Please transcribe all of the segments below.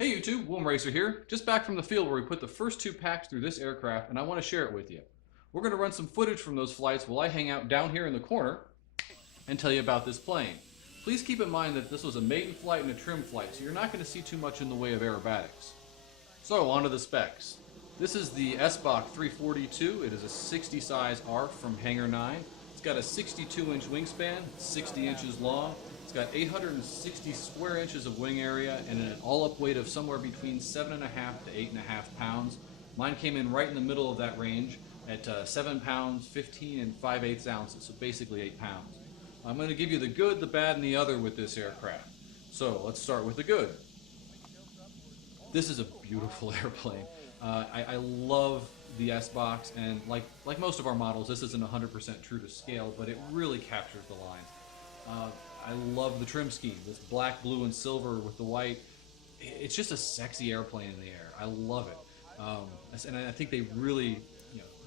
Hey YouTube, Wilm Racer here, just back from the field where we put the first two packs through this aircraft and I want to share it with you. We're going to run some footage from those flights while I hang out down here in the corner and tell you about this plane. Please keep in mind that this was a maiden flight and a trim flight, so you're not going to see too much in the way of aerobatics. So, on to the specs. This is the Sbach 342. It is a 60 size ARF from Hangar 9. It's got a 62-inch wingspan, 60 inches long. It's got 860 square inches of wing area and an all-up weight of somewhere between 7.5 to 8.5 pounds. Mine came in right in the middle of that range at 7 pounds, 15 and 5/8 ounces, so basically 8 pounds. I'm going to give you the good, the bad, and the other with this aircraft. So let's start with the good. This is a beautiful airplane. I love the Sbach, and like most of our models, this isn't 100% true to scale, but it really captures the lines. I love the trim scheme. This black, blue, and silver with the white. It's just a sexy airplane in the air. I love it. And I think they really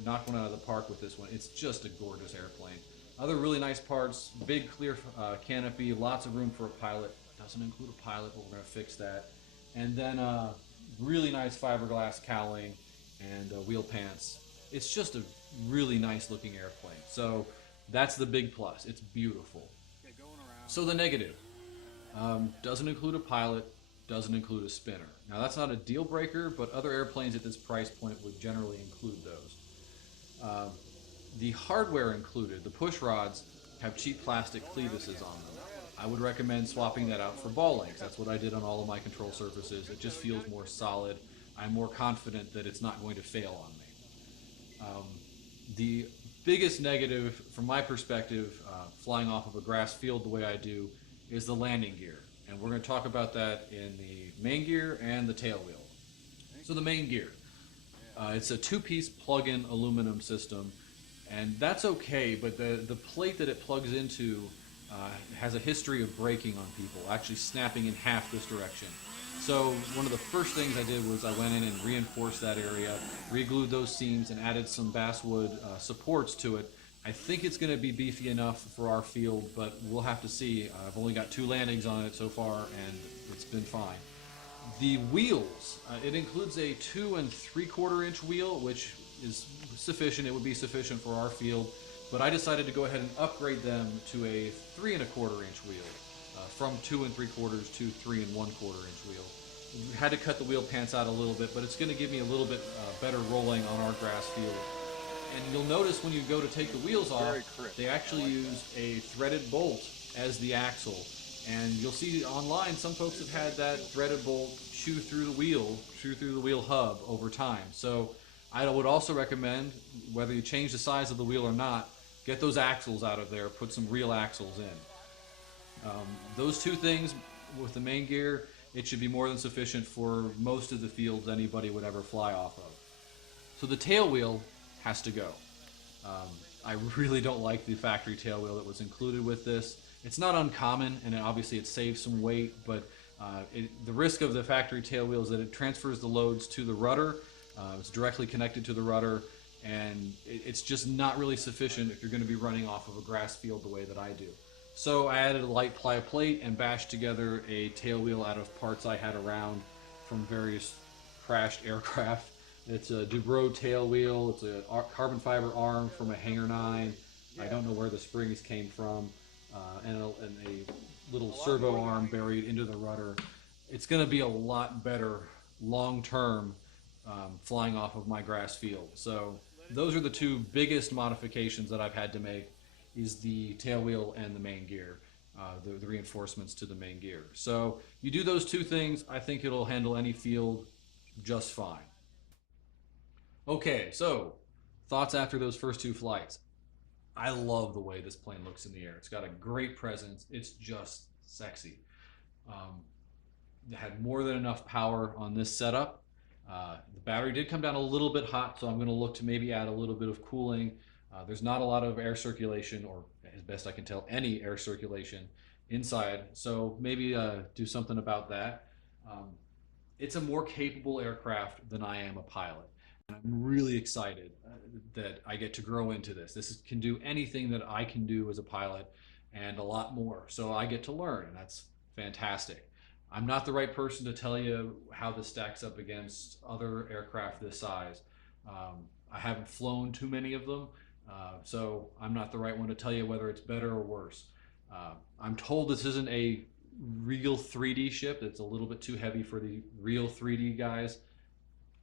knocked one out of the park with this one. It's just a gorgeous airplane. Other really nice parts, big clear canopy, lots of room for a pilot. Doesn't include a pilot, but we're going to fix that. And then really nice fiberglass cowling and wheel pants. It's just a really nice looking airplane. So that's the big plus. It's beautiful. So the negative, doesn't include a pilot, doesn't include a spinner. Now that's not a deal breaker, but other airplanes at this price point would generally include those. The hardware included, the push rods, have cheap plastic clevises on them. I would recommend swapping that out for ball links. That's what I did on all of my control surfaces. It just feels more solid. I'm more confident that it's not going to fail on me. The biggest negative, from my perspective, flying off of a grass field the way I do, is the landing gear. And we're going to talk about that in the main gear and the tail wheel. So the main gear. It's a two-piece plug-in aluminum system, and that's okay, but the plate that it plugs into has a history of breaking on people, actually snapping in half this direction. So one of the first things I did was I went in and reinforced that area, re-glued those seams, and added some basswood supports to it. I think it's going to be beefy enough for our field, but we'll have to see. I've only got 2 landings on it so far, and it's been fine. The wheels, it includes a 2 3/4 inch wheel, which is sufficient. It would be sufficient for our field, but I decided to go ahead and upgrade them to a 3 1/4 inch wheel, from 2 3/4 to 3 1/4 inch wheel. We had to cut the wheel pants out a little bit, but it's going to give me a little bit better rolling on our grass field. And you'll notice when you go to take the wheels off, they actually use a threaded bolt as the axle. And you'll see online, some folks have had that threaded bolt chew through the wheel hub over time. So I would also recommend, whether you change the size of the wheel or not, get those axles out of there, put some real axles in. Those two things with the main gear, it should be more than sufficient for most of the fields anybody would ever fly off of. So the tail wheel has to go. I really don't like the factory tail wheel that was included with this. It's not uncommon, and obviously it saves some weight, but the risk of the factory tail wheel is that it transfers the loads to the rudder. It's directly connected to the rudder, and it's just not really sufficient if you're going to be running off of a grass field the way that I do. So I added a light ply plate and bashed together a tail wheel out of parts I had around from various crashed aircraft. It's a Dubrow tail wheel. It's a carbon fiber arm from a Hangar 9. I don't know where the springs came from. And a little servo arm buried into the rudder. It's going to be a lot better long-term flying off of my grass field. So those are the two biggest modifications that I've had to make, is the tail wheel and the main gear, the reinforcements to the main gear. So you do those two things, I think it'll handle any field just fine. Okay, so thoughts after those first 2 flights. I love the way this plane looks in the air. It's got a great presence. It's just sexy. It had more than enough power on this setup. The battery did come down a little bit hot, so I'm going to look to maybe add a little bit of cooling. There's not a lot of air circulation, or as best I can tell, any air circulation inside, so maybe do something about that. It's a more capable aircraft than I am a pilot. And I'm really excited that I get to grow into this. Can do anything that I can do as a pilot and a lot more. So I get to learn, and that's fantastic. I'm not the right person to tell you how this stacks up against other aircraft this size. I haven't flown too many of them, so I'm not the right one to tell you whether it's better or worse. I'm told this isn't a real 3D ship. It's a little bit too heavy for the real 3D guys.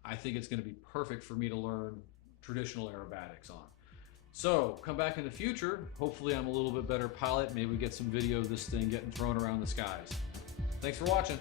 I think it's going to be perfect for me to learn traditional aerobatics on. So come back in the future. Hopefully I'm a little bit better pilot. Maybe we get some video of this thing getting thrown around the skies. Thanks for watching.